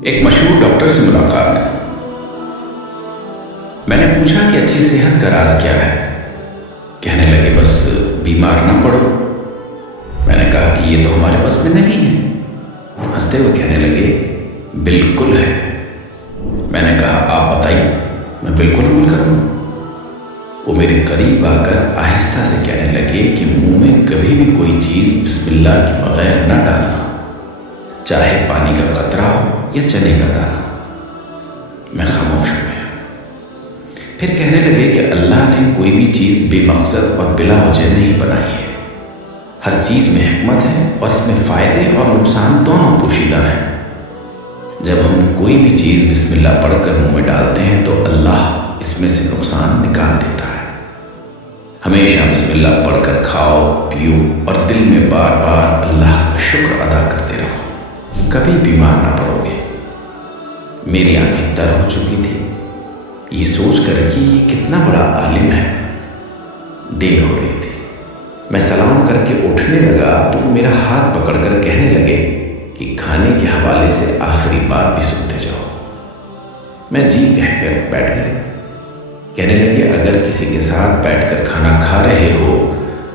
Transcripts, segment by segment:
एक मशहूर डॉक्टर से मुलाकात। मैंने पूछा कि अच्छी सेहत का राज क्या है। कहने लगे बस बीमार ना पड़ो। मैंने कहा कि ये तो हमारे बस में नहीं है। हंसते हुए कहने लगे बिल्कुल है। मैंने कहा आप बताइए, मैं बिल्कुल अमल करूँगा। वो मेरे करीब आकर आहिस्ता से कहने लगे कि मुंह में कभी भी कोई चीज़ बिस्मिल्लाह के बगैर न डालना, चाहे पानी का कतरा हो या चने का दाना। मैं खामोश हो गया। फिर कहने लगे कि अल्लाह ने कोई भी चीज़ बेमकसद और बिला वजह नहीं बनाई है। हर चीज़ में हिकमत है और इसमें फ़ायदे और नुकसान दोनों पोशीदा हैं। जब हम कोई भी चीज़ बिस्मिल्लाह पढ़कर मुंह में डालते हैं तो अल्लाह इसमें से नुकसान निकाल देता है। हमेशा बिस्मिल्लाह पढ़कर खाओ पियो और दिल में बार बार अल्लाह का शुक्र अदा करते रहो, कभी बीमार ना पड़ोगे। मेरी आंखें तर हो चुकी थी ये सोचकर कि ये कितना बड़ा आलिम है। देर हो रही थी। मैं सलाम करके उठने लगा तो वो मेरा हाथ पकड़कर कहने लगे कि खाने के हवाले से आखिरी बात भी सुनते जाओ। मैं जी कहकर बैठ गया। कहने लगे अगर किसी के साथ बैठकर खाना खा रहे हो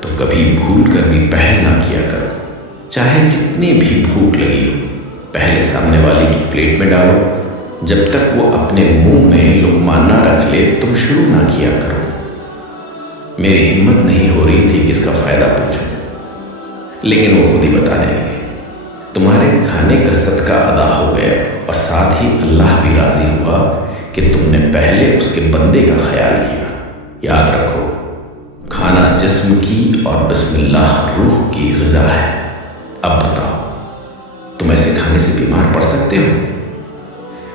तो कभी भूल कर भी पहल ना किया करो। चाहे कितनी भी भूख लगी हो, पहले सामने वाले की प्लेट में डालो। जब तक वो अपने मुंह में लुक़मा ना रख ले तुम शुरू ना किया करो। मेरी हिम्मत नहीं हो रही थी कि इसका फ़ायदा पूछूं, लेकिन वो खुद ही बताने लगे तुम्हारे खाने का सदका अदा हो गया और साथ ही अल्लाह भी राज़ी हुआ कि तुमने पहले उसके बंदे का ख्याल किया। याद रखो, खाना जिस्म की और बिस्मिल्लाह रूह की ग़िज़ा है। अब बताओ तुम ऐसे खाने से बीमार पड़ सकते हो?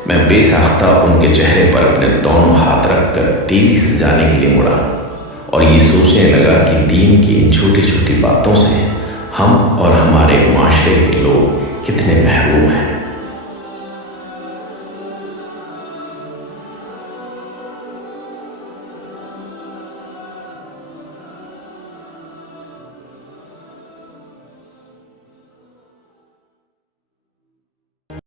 मैं बेसाख्ता उनके चेहरे पर अपने दोनों हाथ रखकर तेज़ी से जाने के लिए मुड़ा और ये सोचने लगा कि दीन की इन छोटी छोटी बातों से हम और हमारे माशरे के लोग कितने महरूम